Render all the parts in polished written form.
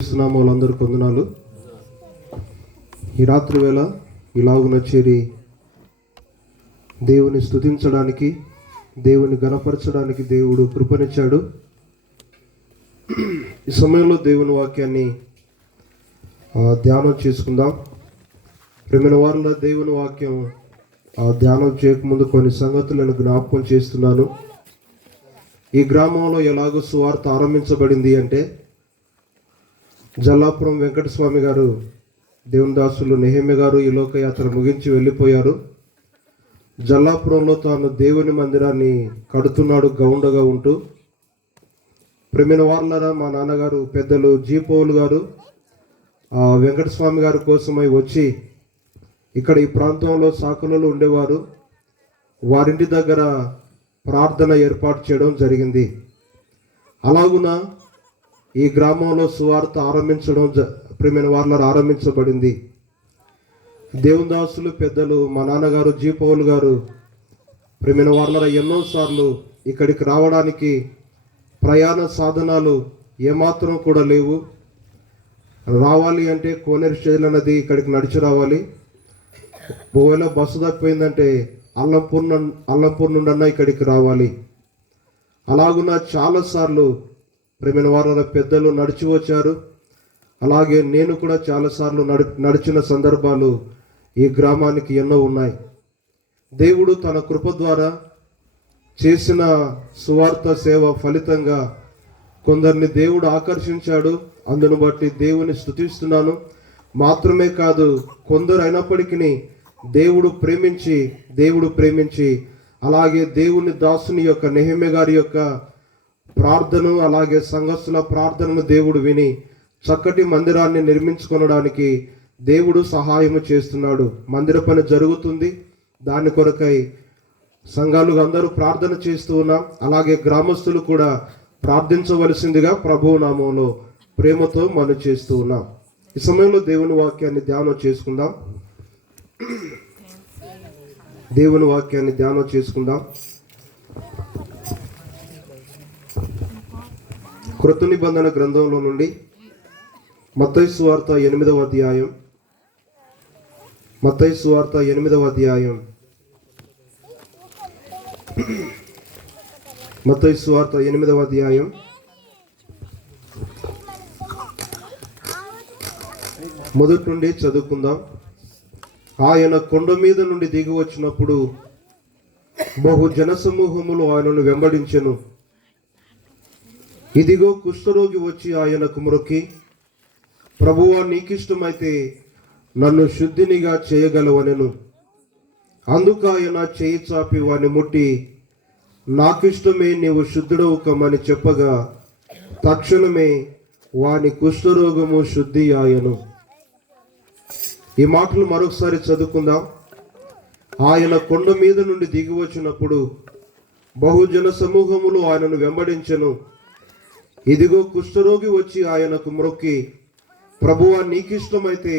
వాళ్ళందరికీ వందనాలు. ఈ రాత్రి వేళ ఇలాగున చేరి దేవుని స్తుతించడానికి, దేవుని గణపరచడానికి దేవుడు కృపనిచ్చాడు. ఈ సమయంలో దేవుని వాక్యాన్ని ధ్యానం చేసుకుందాం. ప్రేమైన వారిలో దేవుని వాక్యం ధ్యానం చేయకముందు కొన్ని సంగతులు నేను జ్ఞాపకం చేస్తున్నాను. ఈ గ్రామంలో ఎలాగో సువార్త ఆరంభించబడింది అంటే, జల్లాపురం వెంకటస్వామి గారు, దేవుని దాసులు నెహమ్య గారు ఈ లోకయాత్ర ముగించి వెళ్ళిపోయారు. జల్లాపురంలో తాను దేవుని మందిరాన్ని కడుతున్నాడు గౌండగా ఉంటూ. ప్రేమైన వార్లరా, మా నాన్నగారు పెద్దలు జీపోలు గారు వెంకటస్వామి గారి కోసమై వచ్చి ఇక్కడ ఈ ప్రాంతంలో సాకులలో ఉండేవారు. వారింటి దగ్గర ప్రార్థన ఏర్పాటు చేయడం జరిగింది. అలాగున ఈ గ్రామంలో సువార్త ప్రియమైన వార్లర్ ఆరంభించబడింది. దేవుని దాసులు పెద్దలు మా నాన్నగారు జీపౌలు గారు ప్రియమైన వార్లర్ ఎన్నోసార్లు ఇక్కడికి రావడానికి ప్రయాణ సాధనాలు ఏమాత్రం కూడా లేవు. రావాలి అంటే కోనేరు స్టేజ్ అన్నది ఇక్కడికి నడిచి రావాలి. ఒకవేళ బస్సు తప్పిపోయిందంటే అల్లంపూర్ నుండి అన్న ఇక్కడికి రావాలి. అలాగున చాలాసార్లు ప్రేమైన వారు పెద్దలు నడిచి వచ్చారు. అలాగే నేను కూడా చాలాసార్లు నడిచిన సందర్భాలు ఈ గ్రామానికి ఎన్నో ఉన్నాయి. దేవుడు తన కృప ద్వారా చేసిన సువార్త సేవ ఫలితంగా కొందరిని దేవుడు ఆకర్షించాడు. అందును బట్టి దేవుని స్తుతిస్తున్నాను. మాత్రమే కాదు, కొందరు అయినప్పటికీ దేవుడు ప్రేమించి అలాగే దేవుని దాసుని యొక్క నెహమ్య గారి యొక్క ప్రార్థన, అలాగే సంఘస్థుల ప్రార్థనను దేవుడు విని చక్కటి మందిరాన్ని నిర్మించుకొనడానికి దేవుడు సహాయము చేస్తున్నాడు. మందిర పని జరుగుతుంది. దాని కొరకై సంఘాలు అందరూ ప్రార్థన చేస్తూ ఉన్నాం. అలాగే గ్రామస్తులు కూడా ప్రార్థించవలసిందిగా ప్రభువు నామంలో ప్రేమతో మనం చేస్తూ ఉన్నాం. ఈ సమయంలో దేవుని వాక్యాన్ని ధ్యానం చేసుకుందాం. క్రొత్త నిబంధన గ్రంథంలో నుండి మత్తయి సువార్త 8వ అధ్యాయం. మత్తయి సువార్త 8వ అధ్యాయం. మత్తయి సువార్త 8వ అధ్యాయం మొదటి నుండి చదువుకుందాం. ఆయన కొండ మీద నుండి దిగి వచ్చినప్పుడు బహు జనసమూహములు ఆయనను వెంబడించెను. ఇదిగో కుష్ఠరోగి వచ్చి ఆయనకు మొక్కి, ప్రభువా, నీకిష్టమైతే నన్ను శుద్ధినిగా చేయగలవనెను. అందుకు ఆయన చేయి చాపి వాని ముట్టి, నాకిష్టమే, నీవు శుద్ధుడవు కమ్మని చెప్పగా తక్షణమే వాని కుష్ఠరోగము శుద్ధి ఆయను. ఈ మాటలు మరొకసారి చదువుకుందాం. ఆయన కొండ మీద నుండి దిగి వచ్చినప్పుడు బహుజన సమూహములు ఆయనను వెంబడించెను. ఇదిగో కుష్ఠరోగి వచ్చి ఆయనకు మొక్కి, ప్రభువా, నీకిష్టమైతే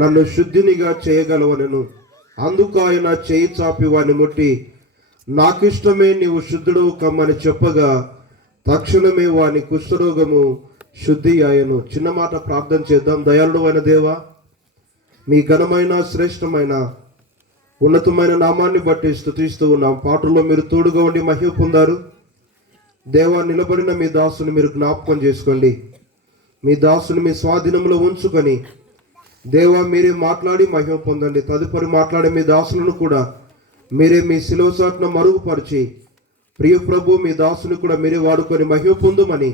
నన్ను శుద్ధినిగా చేయగలవనెను. అందుకు ఆయన చేయి చాపి వాని ముట్టి, నాకిష్టమే, నీవు శుద్ధుడవు కమ్మని చెప్పగా తక్షణమే వాని కుష్ఠరోగము శుద్ధి ఆయను. చిన్న మాట ప్రార్థన చేద్దాం. దయాళుడు అయిన దేవా, మీ ఘనమైన శ్రేష్టమైన ఉన్నతమైన నామాన్ని బట్టి స్తుతిస్తూ ఉన్నాం. పాటల్లో మీరు తోడుగా ఉండి మహిమ పొందారు. దేవా, నిలబడిన మీ దాసుని మీరు జ్ఞాపకం చేసుకోండి. మీ దాసుని మీ స్వాధీనంలో ఉంచుకొని దేవా, మీరే మాట్లాడి మహిమ పొందండి. తదుపరి మాట్లాడే మీ దాసులను కూడా మీరే మీ శిలువ చాటున మరుగుపరిచి, ప్రియ ప్రభు, మీ దాసుని కూడా మీరే వాడుకొని మహిమ పొందుమని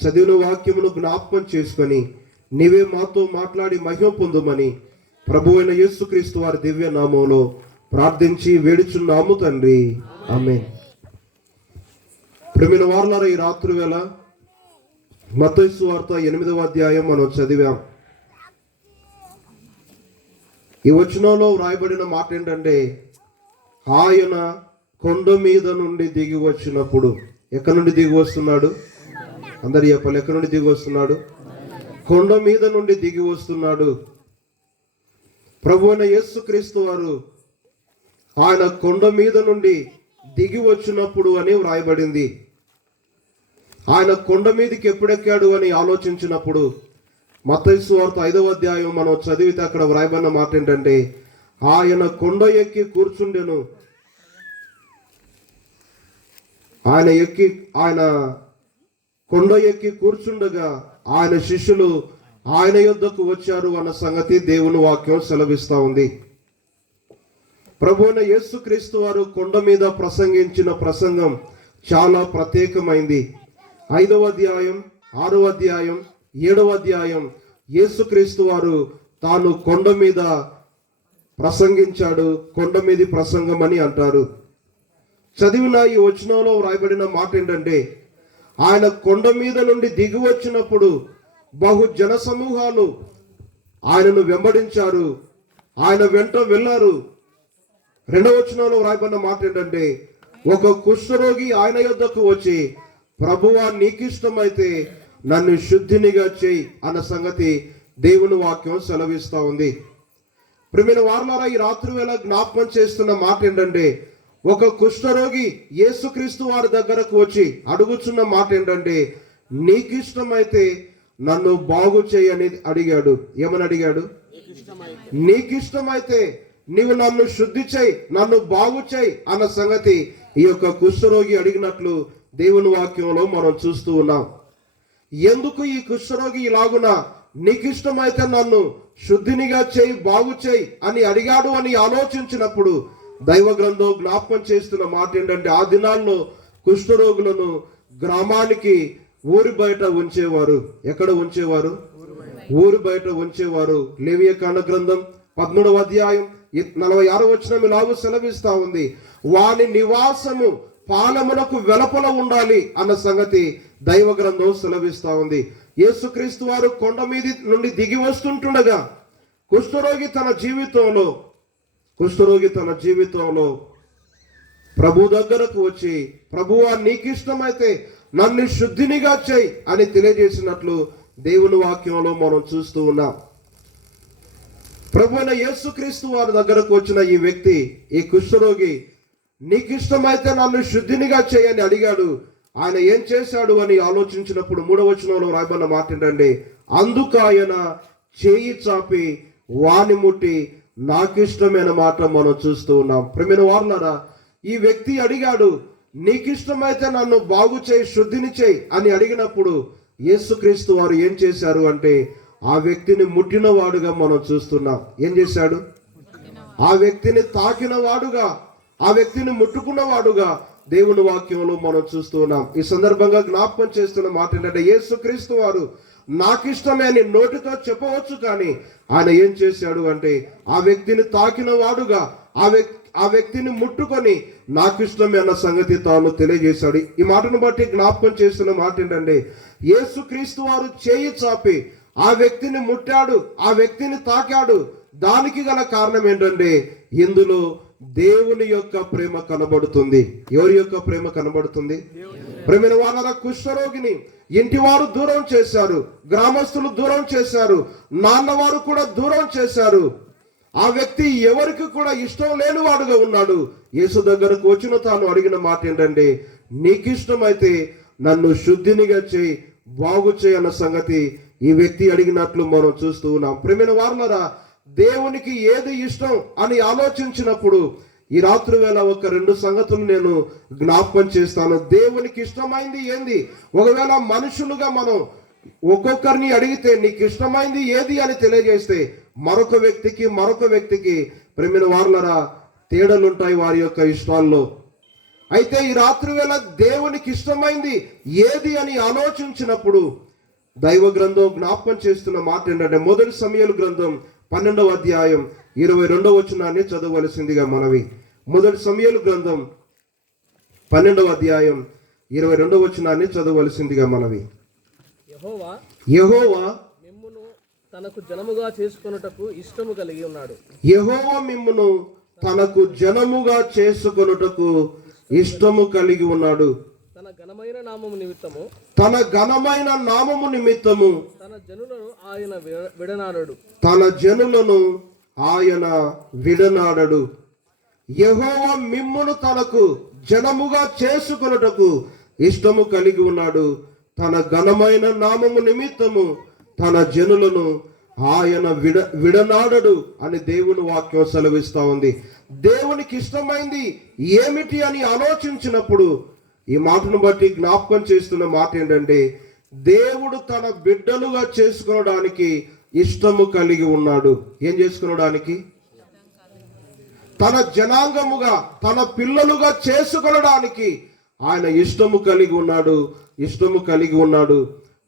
చదివిన వాక్యమును జ్ఞాపకం చేసుకొని నీవే మాతో మాట్లాడి మహిమ పొందుమని ప్రభు అయిన యేసుక్రీస్తు వారి దివ్య నామంలో ప్రార్థించి వేడుచున్నాము తండ్రి, ఆమేన్. ప్రియమైన వారలారా, ఈ రాత్రి వేళ మత్తయి సువార్త 8వ అధ్యాయం మనం చదివాం. ఈ వచనంలో వ్రాయబడిన మాట ఏంటంటే, ఆయన కొండ మీద నుండి దిగి వచ్చినప్పుడు. ఎక్కడి నుండి దిగి వస్తున్నాడు? అందరు చెప్పాలి. ఎక్కడి నుండి దిగి వస్తున్నాడు? కొండ మీద నుండి దిగి వస్తున్నాడు. ప్రభు అయిన యేసుక్రీస్తు వారు ఆయన కొండ మీద నుండి దిగి వచ్చినప్పుడు అని వ్రాయబడింది. ఆయన కొండ మీదకి ఎప్పుడెక్కాడు అని ఆలోచించినప్పుడు మత్తయి సువార్త 5వ అధ్యాయం మనం చదివితే అక్కడ వ్రాయబడిన మాట ఏంటంటే, ఆయన కొండ ఎక్కి కూర్చుండెను. ఆయన కొండ ఎక్కి కూర్చుండగా ఆయన శిష్యులు ఆయన యొద్దకు వచ్చారు అన్న సంగతి దేవుని వాక్యం సెలవిస్తా ఉంది. ప్రభువైన యేసుక్రీస్తు వారు కొండ మీద ప్రసంగించిన ప్రసంగం చాలా ప్రత్యేకమైంది. 5వ అధ్యాయం, 6వ అధ్యాయం, 7వ అధ్యాయం యేసుక్రీస్తు వారు తాను కొండ మీద ప్రసంగించాడు. కొండ మీది ప్రసంగం అని అంటారు. చదివిన ఈ వచనంలో వ్రాయబడిన మాట ఏంటంటే, ఆయన కొండ మీద నుండి దిగి వచ్చినప్పుడు బహు జన సమూహాలు ఆయనను వెంబడించారు, ఆయన వెంట వెళ్ళారు. 2వ వచనంలో వ్రాయబడిన మాట ఏంటంటే, ఒక కుష్ఠరోగి ఆయన యొద్దకు వచ్చి, ప్రభువా నీకిష్టమైతే నన్ను శుద్ధినిగా చేయి అన్న సంగతి దేవుని వాక్యం సెలవిస్తా ఉంది. ప్రియమైన వారలారా, ఈ రాత్రి వేళ జ్ఞాపకం చేస్తున్న మాట ఏంటంటే, ఒక కుష్ఠరోగి యేసుక్రీస్తు వారి దగ్గరకు వచ్చి అడుగుచున్న మాట ఏంటంటే, నీకిష్టమైతే నన్ను బాగు చేయని అడిగాడు. ఏమని అడిగాడు? నీకిష్టమైతే నీవు నన్ను శుద్ధి చేయి, నన్ను బాగు చేయి అన్న సంగతి ఈ యొక్క కుష్ఠరోగి అడిగినట్లు దేవుని వాక్యంలో మనం చూస్తూ ఉన్నాం. ఎందుకు ఈ కుష్ఠరోగి ఇలాగున నీకిష్టమైతే నన్ను శుద్ధినిగా చేయి, బాగు చేయి అని అడిగాడు అని ఆలోచించినప్పుడు దైవ గ్రంథం జ్ఞాపకం చేస్తున్న మాట ఏంటంటే, ఆ దినాల్లో కుష్ఠరోగులను గ్రామానికి ఊరి బయట ఉంచేవారు. ఎక్కడ ఉంచేవారు? ఊరి బయట ఉంచేవారు. లేవియకాండ గ్రంథం 13వ అధ్యాయం 46వ వచనం ఇలాగూ సెలవిస్తా ఉంది, వాని నివాసము పాలమునకు వెలుపల ఉండాలి అన్న సంగతి దైవ గ్రంథం సెలవిస్తా ఉంది. యేసుక్రీస్తు వారు కొండ మీద నుండి దిగి వస్తుంటుండగా కుష్ఠరోగి తన జీవితంలో ప్రభు దగ్గరకు వచ్చి, ప్రభువా నీకిష్టమైతే నన్ను శుద్ధినిగా చేయి అని తెలియజేసినట్లు దేవుని వాక్యంలో మనం చూస్తూ ఉన్నాం. ప్రభువైన యేసుక్రీస్తు వారి దగ్గరకు వచ్చిన ఈ వ్యక్తి, ఈ కుష్ఠరోగి, నీకిష్టమైతే నన్ను శుద్ధినిగా చేయని అడిగాడు. ఆయన ఏం చేశాడు అని ఆలోచించినప్పుడు 3వ వచనంలో రాయబడిన మాట ఏంటంటే, అందుకు ఆయన చేయి చాపి వాని ముట్టి నాకిష్టమైన మాట మనం చూస్తూ ఉన్నాం. ప్రియమైన వారలారా, ఈ వ్యక్తి అడిగాడు, నీకిష్టమైతే నన్ను బాగు చేయి, శుద్ధిని చేయి అని అడిగినప్పుడు యేసుక్రీస్తు వారు ఏం చేశారు అంటే, ఆ వ్యక్తిని ముట్టిన వాడుగా మనం చూస్తున్నాం. ఏం చేశాడు? ఆ వ్యక్తిని తాకిన వాడుగా, ఆ వ్యక్తిని ముట్టుకున్న వాడుగా దేవుని వాక్యంలో మనం చూస్తూ ఉన్నాం. ఈ సందర్భంగా జ్ఞాపకం చేస్తున్న మాట ఏంటంటే, యేసుక్రీస్తు వారు నాకిష్టమే అని నోటితో చెప్పవచ్చు, కానీ ఆయన ఏం చేశాడు అంటే, ఆ వ్యక్తిని తాకిన వాడుగా, ఆ వ్యక్తిని ముట్టుకొని నాకిష్టమే అన్న సంగతి తాను తెలియజేశాడు. ఈ మాటను బట్టి జ్ఞాపకం చేస్తున్న మాట ఏంటంటే, యేసుక్రీస్తు వారు చేయి చాపి ఆ వ్యక్తిని ముట్టాడు, ఆ వ్యక్తిని తాకాడు. దానికి గల కారణం ఏంటంటే, ఇందులో దేవుని యొక్క ప్రేమ కనబడుతుంది. ఎవరి యొక్క ప్రేమ కనబడుతుంది? ప్రేమైన వాళ్ళ కుష్ఠరోగిని ఇంటి వారు దూరం చేశారు, గ్రామస్తులు దూరం చేశారు, నాన్నవారు కూడా దూరం చేశారు. ఆ వ్యక్తి ఎవరికి కూడా ఇష్టం లేని వాడుగా ఉన్నాడు. యేసు దగ్గరకు వచ్చిన తాను అడిగిన మాట ఏంటంటే, నీకిష్టమైతే నన్ను శుద్ధినిగా చేయి, బాగు చేయి అన్న సంగతి ఈ వ్యక్తి అడిగినట్లు మనం చూస్తూ ఉన్నాం. ప్రియమైన వారలారా, దేవునికి ఏది ఇష్టం అని ఆలోచించినప్పుడు ఈ రాత్రి వేళ ఒక 2 సంగతులు నేను జ్ఞాపకం చేస్తాను. దేవునికి ఇష్టమైంది ఏంది? ఒకవేళ మనుషులుగా మనం ఒక్కొక్కరిని అడిగితే నీకు ఇష్టమైంది ఏది అని తెలియజేస్తే మరొక వ్యక్తికి ప్రేమిన వారలరా తేడాలుంటాయి వారి యొక్క ఇష్టాల్లో. అయితే ఈ రాత్రి వేళ దేవునికి ఇష్టమైంది ఏది అని ఆలోచించినప్పుడు దైవ గ్రంథం జ్ఞాపకం చేస్తున్న మాట ఏంటంటే, 1 సమూయేలు గ్రంథం 12వ అధ్యాయం 22వ వచనాన్ని చదవవలసిందిగా మనవి. 1 సమూయేలు గ్రంథం 12వ అధ్యాయం 22వ వచనాన్ని చదవవలసిందిగా మనవి. యెహోవా మిమ్మును తనకు జనముగా చేసుకొనుటకు ఇష్టము కలిగి ఉన్నాడు. యెహోవా మిమ్మును తనకు జనముగా చేసుకొనుటకు ఇష్టము కలిగి ఉన్నాడు. తన ఘనమైన నామము నిమిత్తము తన జనులను ఆయన విడనాడడు. యెహోవా మిమ్మును తనకు జనముగా చేసుకొనుటకు ఇష్టము కలిగి ఉన్నాడు. తన ఘనమైన నామము నిమిత్తము తన జనులను ఆయన విడనాడడు అని దేవుని వాక్యం సెలవిస్తా ఉంది. దేవునికి ఇష్టమైంది ఏమిటి అని ఆలోచించినప్పుడు ఈ మాటను బట్టి జ్ఞాపకం చేస్తున్న మాట ఏంటంటే, దేవుడు తన బిడ్డలుగా చేసుకోవడానికి ఇష్టము కలిగి ఉన్నాడు. ఏం చేసుకునడానికి? తన జనాంగముగా, తన పిల్లలుగా చేసుకొనడానికి ఆయన ఇష్టము కలిగి ఉన్నాడు. ఇష్టము కలిగి ఉన్నాడు.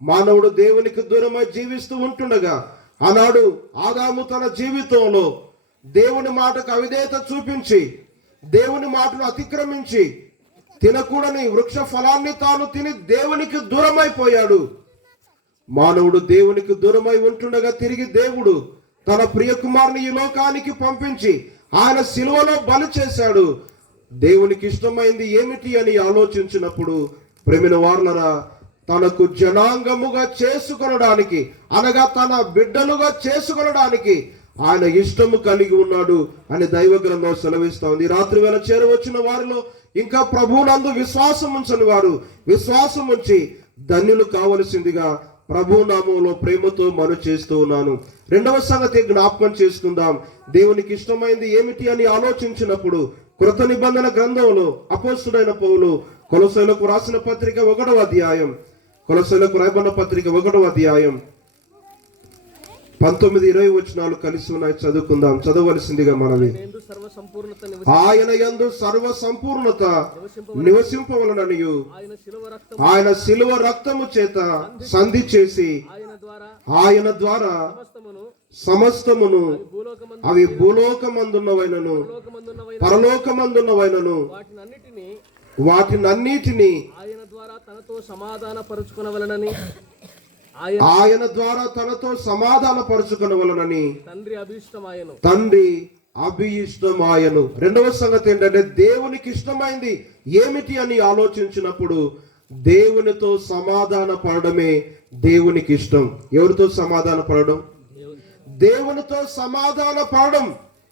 మానవుడు దేవునికి దూరమై జీవిస్తూ ఉంటుండగా ఆనాడు ఆదాము తన జీవితంలో దేవుని మాటకు అవిధేయత చూపించి, దేవుని మాటను అతిక్రమించి, తినకూడని వృక్ష ఫలాన్ని తాను తిని దేవునికి దూరమైపోయాడు. మానవుడు దేవునికి దూరమై ఉంటుండగా తిరిగి దేవుడు తన ప్రియ కుమారుని ఈ లోకానికి పంపించి ఆయన సిలువలో బలి చేశాడు. దేవునికి ఇష్టమైంది ఏమిటి అని ఆలోచించినప్పుడు ప్రేమిన వార్లరా, తనకు జనాంగముగా చేసుకొనడానికి, అనగా తన బిడ్డలుగా చేసుకొనడానికి ఆయన ఇష్టము కలిగి ఉన్నాడు అని దైవ గ్రంథం సెలవిస్తా ఉంది. రాత్రి వేళ చేరవచ్చిన వారిలో ఇంకా ప్రభువునందు విశ్వాసం ఉంచని వారు విశ్వాసం ఉంచి ధన్యులు కావలసిందిగా ప్రభు నామంలో ప్రేమతో మనవి చేస్తూ ఉన్నాను. రెండవ సంగతి జ్ఞాపకం చేసుకుందాం. దేవునికి ఇష్టమైంది ఏమిటి అని ఆలోచించినప్పుడు కృత నిబంధన గ్రంథంలో అపోస్తుడైన పౌలు కొలొస్సీయులకు రాసిన పత్రిక 1వ అధ్యాయం, కొలొస్సీయులకు రాయబడిన పత్రిక 1వ అధ్యాయం 19-20 వచనాలు కలిసి ఉన్నాయి. చదువుకుందాం. చదవవలసిందిగా మనవి. ఆయన యందు సర్వ సంపూర్ణత నివసింపవలననియు ఆయన శిలువ రక్తము చేత సంధి చేసి ఆయన ద్వారా సమస్తమును, అవి భూలోకమందున్నవైనను పరలోకమందున్నవైనను వాటినన్నిటిని ఆయన ద్వారా తనతో సమాధాన పరుచుకొనవలెనని తండ్రి అభిష్టమాయను. రెండవ సంగతి ఏంటంటే, దేవునికి ఇష్టమైంది ఏమిటి అని ఆలోచించినప్పుడు దేవునితో సమాధాన పడడమే దేవునికి ఇష్టం. ఎవరితో సమాధాన పడడం? దేవునితో సమాధాన పడడం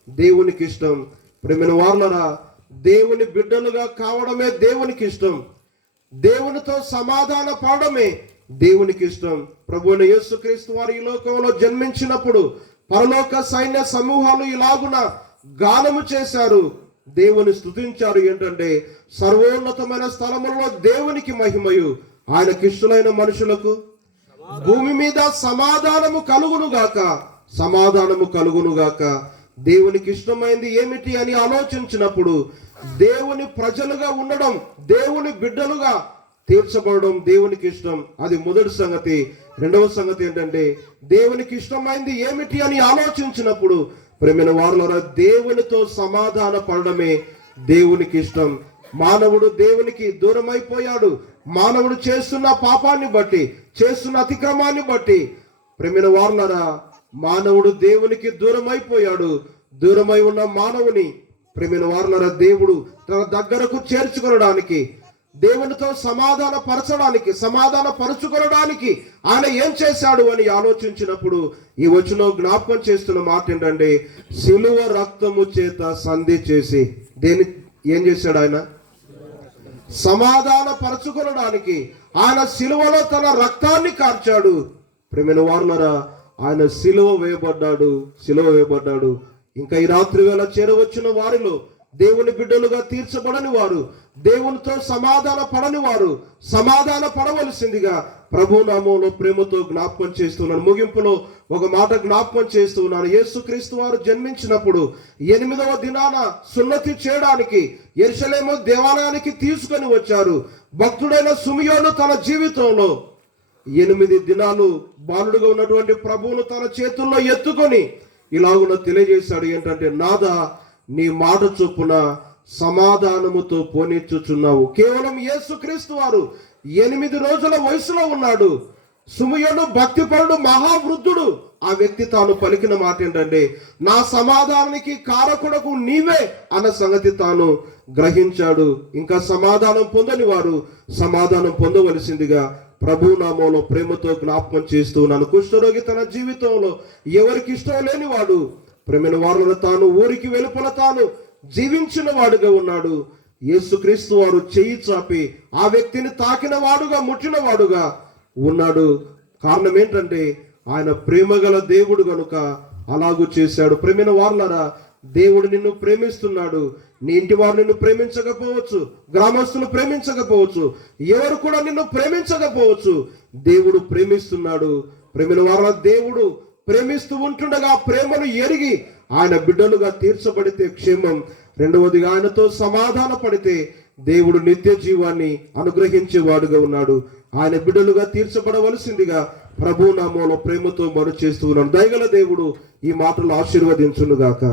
దేవునికి ఇష్టం. ప్రేమైన వార్లరా, దేవుని బిడ్డలుగా కావడమే దేవునికి ఇష్టం. దేవునితో సమాధాన పడడమే దేవునికి ఇష్టం. ప్రభువైన యేసుక్రీస్తు వారు ఈ లోకంలో జన్మించినప్పుడు పరలోక సైన్య సమూహాలు ఇలాగున గానము చేశారు, దేవుని స్తుతించారు. ఏంటంటే, సర్వోన్నతమైన స్థలములలో దేవునికి మహిమయు, ఆయనకిష్టులైన మనుషులకు భూమి మీద సమాధానము కలుగునుగాక, సమాధానము కలుగునుగాక. దేవునికి ఇష్టమైంది ఏమిటి అని ఆలోచించినప్పుడు దేవుని ప్రజలుగా ఉండడం, దేవుని బిడ్డలుగా తీర్చబడడం దేవునికి ఇష్టం. అది మొదటి సంగతి. రెండవ సంగతి ఏంటంటే, దేవునికి ఇష్టమైంది ఏమిటి అని ఆలోచించినప్పుడు ప్రేమైన వారులారా, దేవునితో సమాధాన పడడమే దేవునికి ఇష్టం. మానవుడు దేవునికి దూరమైపోయాడు. మానవుడు చేస్తున్న పాపాన్ని బట్టి, చేస్తున్న అతిక్రమాన్ని బట్టి ప్రేమైన వారులారా, మానవుడు దేవునికి దూరమైపోయాడు. దూరమై ఉన్న మానవుని ప్రేమైన వారులారా, దేవుడు తన దగ్గరకు చేర్చుకొనడానికి, దేవునితో సమాధాన పరచడానికి, సమాధాన పరుచుకొనడానికి ఆయన ఏం చేశాడు అని ఆలోచించినప్పుడు ఈ వచనం జ్ఞాపకం చేస్తున్న మాట ఏంటంటే, సిలువ రక్తము చేత సంధి చేసి ఏం చేశాడు? ఆయన సమాధాన పరచుకొనడానికి ఆయన సిలువలో తన రక్తాన్ని కార్చాడు. ప్రేమైన వారులారా, ఆయన సిలువ వేయబడ్డాడు. ఇంకా ఈ రాత్రి వేళ చేరవచ్చిన వారిలో దేవుని బిడ్డలుగా తీర్చబడని వారు, దేవునితో సమాధాన పడని వారు సమాధాన పడవలసిందిగా ప్రభు నామంలో ప్రేమతో జ్ఞాపకం చేస్తున్నాను. ముగింపులో ఒక మాట జ్ఞాపకం చేస్తున్నాను. యేసుక్రీస్తు వారు జన్మించినప్పుడు 8వ దినాన సున్నతి చేయడానికి యెరూషలేము దేవాలయానికి తీసుకొని వచ్చారు. భక్తుడైన సిమియోను తన జీవితంలో 8 దినాలు బాలుడుగా ఉన్నటువంటి ప్రభువును తన చేతుల్లో ఎత్తుకొని ఇలాగున తెలియజేశాడు. ఏంటంటే, నాదా, నీ మాట చొప్పున సమాధానముతో పోనిచ్చుచున్నావు. కేవలం యేసుక్రీస్తు వారు 8 రోజుల వయసులో ఉన్నాడు. సిమియోను భక్తిపరుడు, మహావృద్ధుడు. ఆ వ్యక్తి తాను పలికిన మాట ఏంటంటే, నా సమాధానానికి కారకుడకు నీవే అన్న సంగతి తాను గ్రహించాడు. ఇంకా సమాధానం పొందని వారు సమాధానం పొందవలసిందిగా ప్రభు నామంలో ప్రేమతో జ్ఞాపకం చేస్తూ ఉన్నాను. కుష్ఠరోగి తన జీవితంలో ఎవరికి ఇష్టం లేని వాడు, ప్రేమైన వారులను తాను ఊరికి వెలుపల తాను జీవించిన వాడుగా ఉన్నాడు. యేసుక్రీస్తు వారు చెయ్యి చాపి ఆ వ్యక్తిని తాకిన వాడుగా, ముట్టిన వాడుగా ఉన్నాడు. కారణం ఏంటంటే, ఆయన ప్రేమగల దేవుడు గనుక అలాగూ చేశాడు. ప్రేమైన వారలారా, దేవుడు నిన్ను ప్రేమిస్తున్నాడు. నీ ఇంటి వారు నిన్ను ప్రేమించకపోవచ్చు, గ్రామస్తులు ప్రేమించకపోవచ్చు, ఎవరు కూడా నిన్ను ప్రేమించకపోవచ్చు. దేవుడు ప్రేమిస్తున్నాడు. ప్రేమైన వారలా, దేవుడు ప్రేమిస్తూ ఉంటుండగా ప్రేమను ఎరిగి ఆయన బిడ్డలుగా తీర్చబడితే క్షేమం, రెండవదిగా ఆయనతో సమాధాన పడితే దేవుడు నిత్య జీవాన్ని అనుగ్రహించేవాడుగా ఉన్నాడు. ఆయన బిడ్డలుగా తీర్చబడవలసిందిగా ప్రభు నామములో ప్రేమతో మనవి చేస్తూ ఉన్నాడు. దయగల దేవుడు ఈ మాటలు ఆశీర్వదించునుగాక.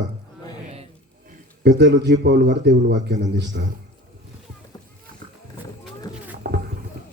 పెద్దలు జీ పౌలు గారు దేవుని వాక్యాన్ని అందిస్తారు.